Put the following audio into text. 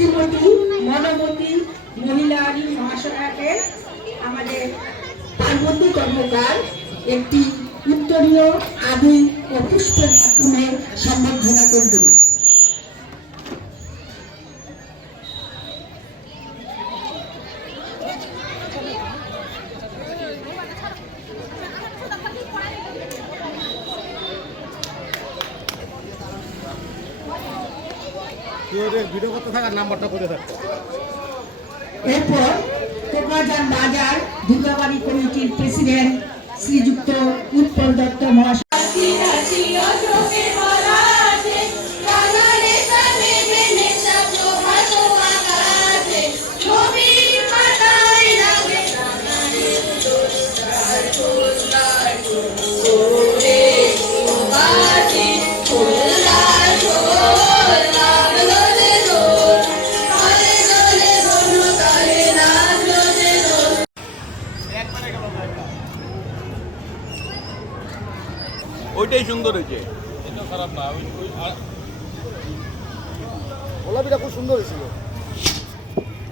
শ্রীমতী মনমতী মহিলারী মহাশয়াকে আমাদের পার্বতী কর্মকার একটি উত্তরীয় আবির ও পুষ্পের মাধ্যমে সম্বর্ধনা করবেন। ভিডিও করতে থাকার নাম্বারটা করে থাকতো। এরপর কোকরাঝাড় বাজার দুর্গাবাড়ি কমিটির প্রেসিডেন্ট শ্রীযুক্ত উৎপল দত্ত মহাশয় ওইটাই সুন্দর হয়েছে, এটা খারাপ না। গোলাপিটা খুব সুন্দর হয়েছিল।